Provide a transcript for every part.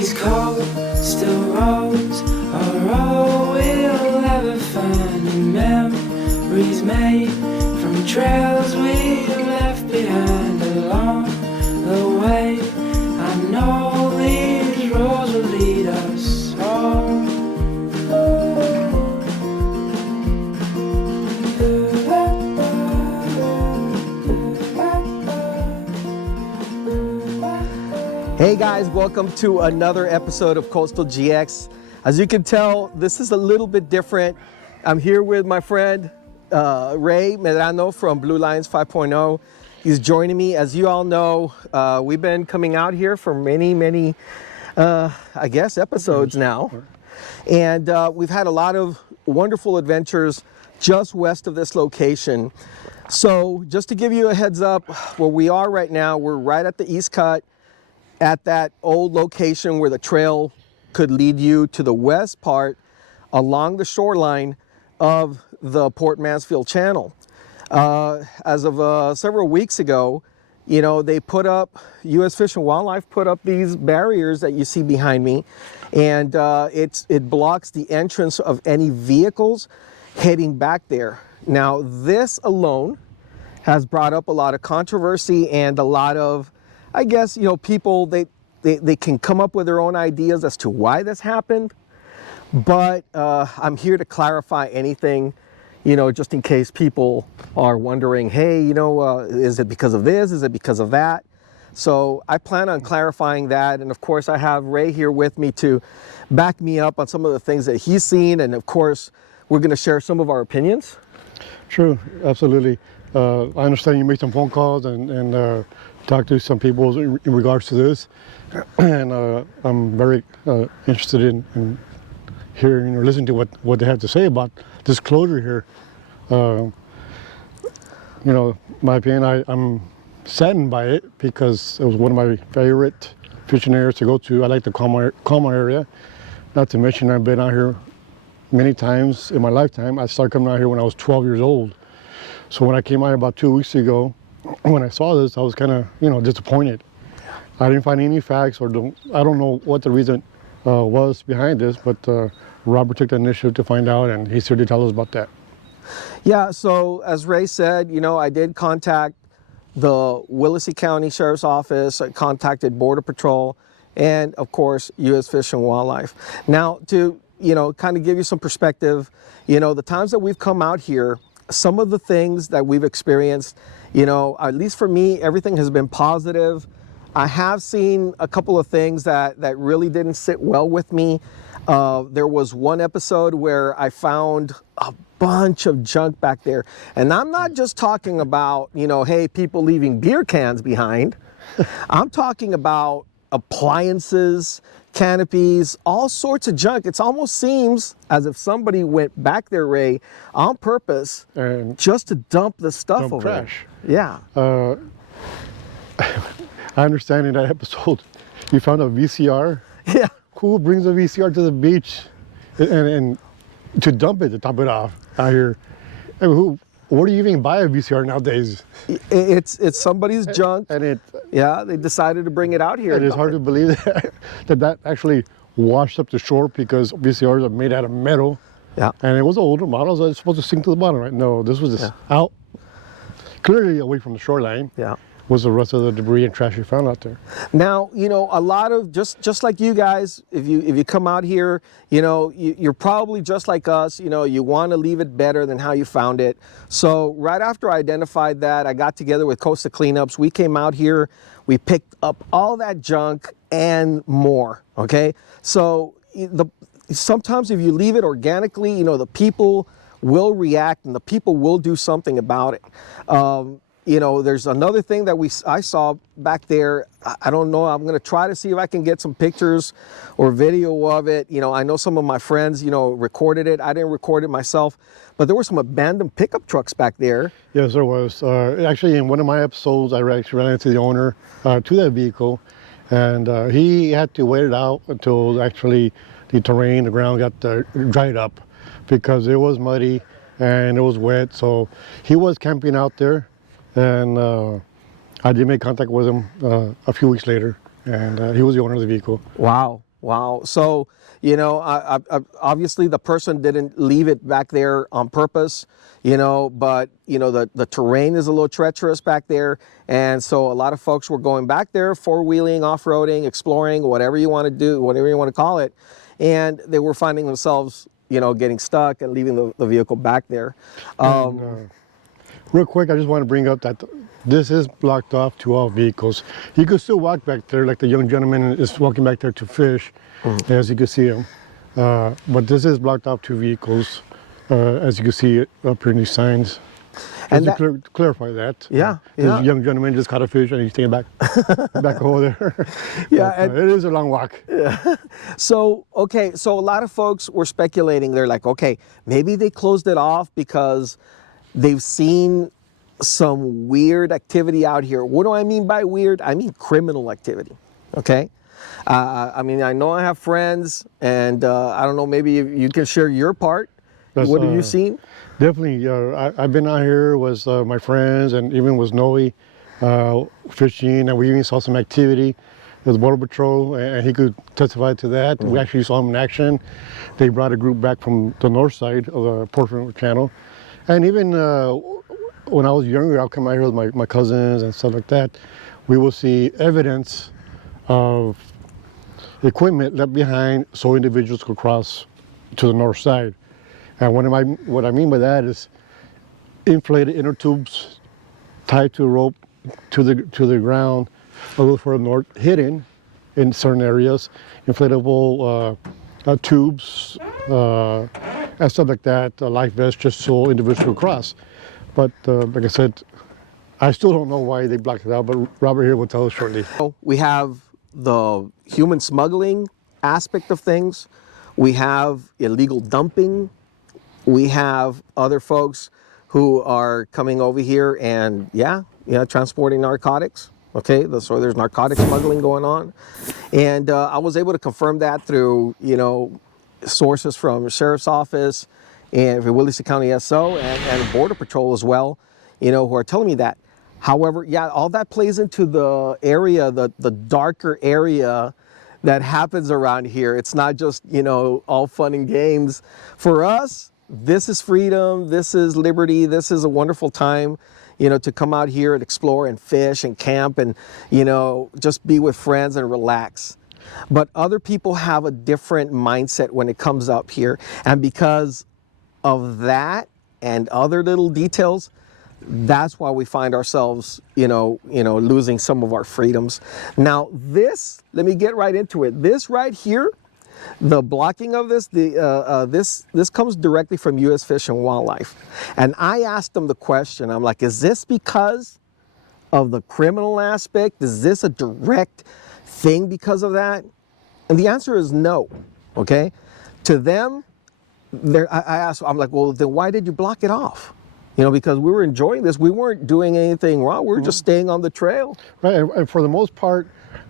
These cold still roads are all we'll ever find, and memories made from trails we left behind along the way. I know these roads will lead us home. Hey guys, welcome to another episode of Coastal GX. As you can tell, this is a little bit different. I'm here with my friend Ray Medrano from Blue Lions 5.0. He's joining me. As you all know, we've been coming out here for many, I guess, episodes now. And we've had a lot of wonderful adventures just west of this location. So just to give you a heads up, where we are right now, we're right at the East Cut, at that old location where the trail could lead you to the west part along the shoreline of the Port Mansfield Channel. As of several weeks ago, you know, they put up, U.S. Fish and Wildlife put up these barriers that you see behind me, and it blocks the entrance of any vehicles heading back there. Now, this alone has brought up a lot of controversy and a lot of, I guess, you know, people, they can come up with their own ideas as to why this happened, but I'm here to clarify anything, you know, just in case people are wondering, hey, you know, is it because of this? Is it because of that? So I plan on clarifying that, and of course I have Ray here with me to back me up on some of the things that he's seen, and of course we're going to share some of our opinions. True, absolutely. I understand you made some phone calls and talked to some people in regards to this, and I'm very interested in hearing or listening to what they have to say about this closure here. You know, my opinion, I'm saddened by it because it was one of my favorite fishing areas to go to. I like the Coleman area. Not to mention I've been out here many times in my lifetime. I started coming out here when I was 12 years old. So when I came out here about 2 weeks ago, when I saw this, I was kind of, you know, disappointed. I didn't find any facts, or I don't know what the reason was behind this, but Robert took the initiative to find out, and he's here to tell us about that. Yeah, so as Ray said, you know, I did contact the Willacy County Sheriff's Office, I contacted Border Patrol, and of course, U.S. Fish and Wildlife. Now, to, you know, kind of give you some perspective, you know, the times that we've come out here, some of the things that we've experienced, you know, at least for me, everything has been positive. I have seen a couple of things that really didn't sit well with me. There was one episode where I found a bunch of junk back there. And I'm not just talking about, you know, hey, people leaving beer cans behind. I'm talking about appliances, canopies, all sorts of junk. It almost seems as if somebody went back there, Ray, on purpose, and just to dump the stuff over trash. There. Yeah. I understand in that episode, you found a VCR. Yeah. Who brings a VCR to the beach and to dump it, to top it off out here? I mean, where do you even buy a VCR nowadays? It's somebody's junk. And yeah, they decided to bring it out here. And it's hard to believe that actually washed up the shore, because VCRs are made out of metal. Yeah. And it was an older model, so it's supposed to sink to the bottom, right? No, this was just out, clearly away from the shoreline. Yeah. Was the rest of the debris and trash you found out there. Now, you know, a lot of, just like you guys, if you come out here, you know, you're probably just like us, you know, you want to leave it better than how you found it. So right after I identified that, I got together with Costa Cleanups. We came out here, we picked up all that junk and more, okay? So sometimes if you leave it organically, you know, the people will react and the people will do something about it. You know, there's another thing that I saw back there. I don't know. I'm going to try to see if I can get some pictures or video of it. You know, I know some of my friends, you know, recorded it. I didn't record it myself, but there were some abandoned pickup trucks back there. Yes, there was. Actually, in one of my episodes, I actually ran into the owner to that vehicle, and he had to wait it out until actually the terrain, the ground got dried up, because it was muddy and it was wet. So he was camping out there. And I did make contact with him a few weeks later, and he was the owner of the vehicle. Wow. Wow. So, you know, obviously the person didn't leave it back there on purpose, you know, but, you know, the terrain is a little treacherous back there. And so a lot of folks were going back there, four-wheeling, off-roading, exploring, whatever you want to do, whatever you want to call it. And they were finding themselves, you know, getting stuck and leaving the vehicle back there. Real quick, I just want to bring up that this is blocked off to all vehicles. You can still walk back there, like the young gentleman is walking back there to fish, as you can see him. But this is blocked off to vehicles, as you can see up here in these signs. And to clarify that, this young gentleman just caught a fish and he's taking back over there. Yeah, it is a long walk. Yeah. So, okay, so a lot of folks were speculating. They're like, okay, maybe they closed it off because they've seen some weird activity out here. What do I mean by weird? I mean criminal activity, okay? I mean, I know I have friends, and I don't know, maybe you can share your part. What have you seen? Definitely. I've been out here with my friends and even with Noe fishing, and we even saw some activity with Border Patrol, and he could testify to that. We actually saw him in action. They brought a group back from the north side of the Portland Channel. And even when I was younger, I'll come out here with my cousins and stuff like that. We will see evidence of equipment left behind so individuals could cross to the north side. And what I mean by that is inflated inner tubes tied to a rope to the ground a little further north, hidden in certain areas, inflatable tubes and stuff like that, life vests, just so individuals could cross. But like I said, I still don't know why they blocked it out, but Robert here will tell us shortly. We have the human smuggling aspect of things. We have illegal dumping. We have other folks who are coming over here and, transporting narcotics. Okay, so there's narcotic smuggling going on. And I was able to confirm that through, sources from the Sheriff's Office and for Williamson County SO and Border Patrol as well, who are telling me that. However, all that plays into the area, the darker area that happens around here. It's not just, all fun and games. For us, this is freedom, this is liberty, this is a wonderful time, to come out here and explore and fish and camp and, just be with friends and relax. But other people have a different mindset when it comes up here. And because of that and other little details, that's why we find ourselves, losing some of our freedoms. Now this, let me get right into it. This right here, the blocking of this, this comes directly from U.S. Fish and Wildlife. And I asked them the question, I'm like, is this because of the criminal aspect? Is this a direct thing because of that? And the answer is no, okay? To them, I asked, I'm like, well, then why did you block it off? Because we were enjoying this. We weren't doing anything wrong. We were just staying on the trail. Right, and for the most part,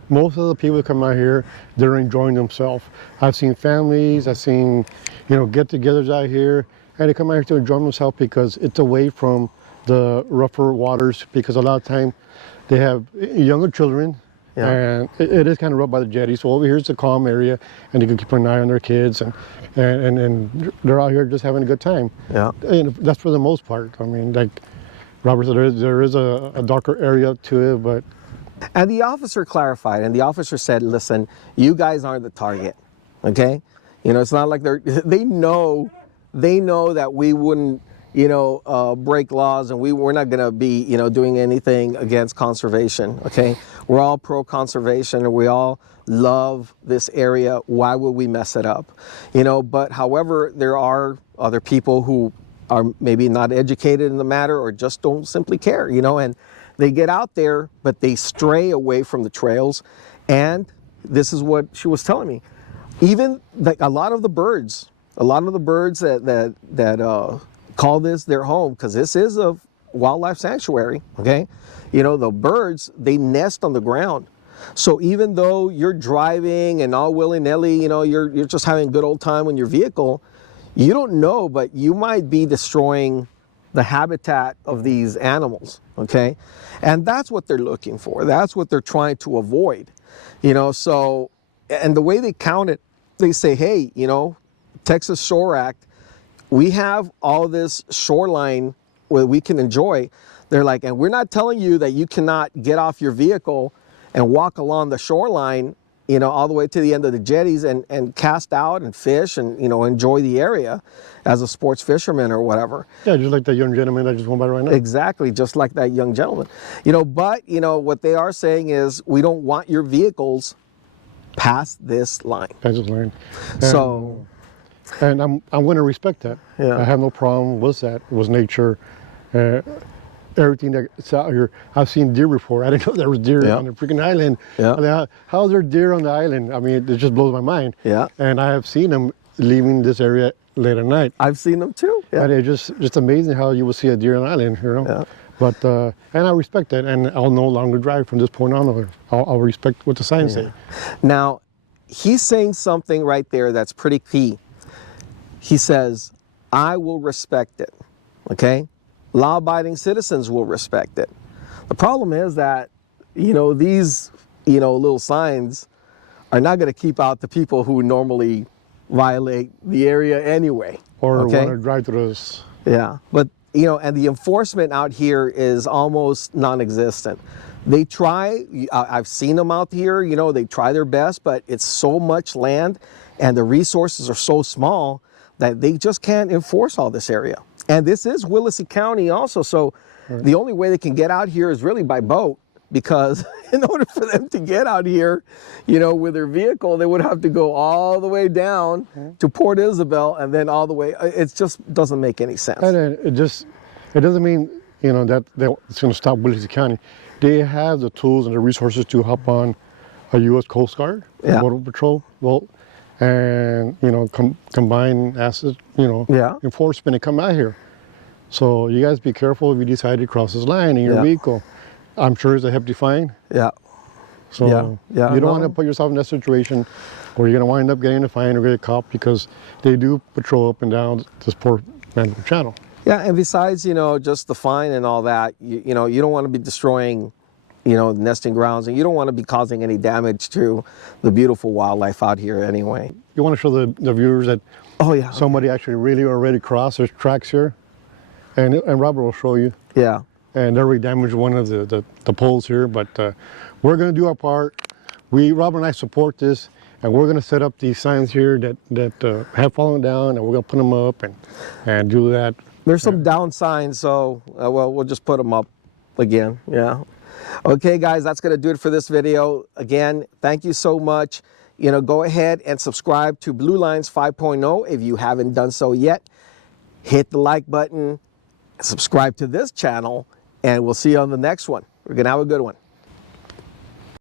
most of the people that come out here, they're enjoying themselves. I've seen families, I've seen, get-togethers out here, and they come out here to enjoy themselves because it's away from the rougher waters, because a lot of time they have younger children, and it is kind of rough by the jetty. So over here it's a calm area, and you can keep an eye on their kids, and they're out here just having a good time. Yeah, and that's for the most part. I mean, like Robert said, there is a darker area to it, but. And the officer clarified, and the officer said, listen, you guys aren't the target, okay? It's not like they know that we wouldn't, break laws, and we're not gonna be, doing anything against conservation, okay? We're all pro-conservation, and we all love this area. Why would we mess it up? But however, there are other people who are maybe not educated in the matter or just don't simply care, and they get out there, but they stray away from the trails. And this is what she was telling me. Even a lot of the birds that call this their home, because this is a wildlife sanctuary, okay? The birds, they nest on the ground. So even though you're driving and all willy-nilly, you're just having a good old time in your vehicle, you don't know, but you might be destroying the habitat of these animals, okay? And that's what they're looking for. That's what they're trying to avoid, So and the way they count it, they say, hey, you know, Texas Shore Act, we have all this shoreline where we can enjoy. They're like, and we're not telling you that you cannot get off your vehicle and walk along the shoreline, you know, all the way to the end of the jetties and cast out and fish and, you know, enjoy the area as a sports fisherman or whatever. Yeah, just like that young gentleman that just went by right now. Exactly, just like that young gentleman. You know, but, you know, what they are saying is we don't want your vehicles past this line. Past this line. So... And I'm going to respect that. Yeah. I have no problem with that. It was nature. Everything that's out here. I've seen deer before. I didn't know there was deer on the freaking island. Yeah. I mean, how is there deer on the island? I mean, it just blows my mind. Yeah. And I have seen them leaving this area late at night. I've seen them too. Yeah. And it's just amazing how you will see a deer on the island, you know. Yeah. But and I respect that, and I'll no longer drive from this point on. I'll respect what the signs say. Now, he's saying something right there that's pretty key. He says, I will respect it, okay? Law-abiding citizens will respect it. The problem is that, you know, these, you know, little signs are not going to keep out the people who normally violate the area anyway. Or okay? want to drive through this. Yeah, but, you know, and the enforcement out here is almost non-existent. They try, I've seen them out here, you know, they try their best, but it's so much land and the resources are so small that they just can't enforce all this area. And this is Willacy County also, so the only way they can get out here is really by boat, because in order for them to get out here, you know, with their vehicle, they would have to go all the way down to Port Isabel and then all the way. It just doesn't make any sense. And it doesn't mean, you know, that it's going to stop Willacy County. They have the tools and the resources to hop on a U.S. Coast Guard, Border Patrol boat, and, you know, combine assets, you know, enforcement and come out here. So you guys be careful if you decide to cross this line in your vehicle. I'm sure it's a hefty fine. Yeah. So you don't want to put yourself in that situation where you're going to wind up getting a fine or get a cop, because they do patrol up and down this poor Mandible Channel. Yeah, and besides, you know, just the fine and all that, you know, you don't want to be destroying, you know, nesting grounds, and you don't want to be causing any damage to the beautiful wildlife out here anyway. You want to show the viewers that somebody actually really already crossed. There's tracks here, and Robert will show you. Yeah. And they already damaged one of the poles here, but we're going to do our part. Robert and I support this, and we're going to set up these signs here that have fallen down, and we're going to put them up and do that. There's some down signs, so well, we'll just put them up again. Yeah. Okay, guys, that's going to do it for this video. Again, thank you so much. You know, go ahead and subscribe to Blue Lines 5.0 if you haven't done so yet. Hit the like button, subscribe to this channel, and we'll see you on the next one. We're going to have a good one.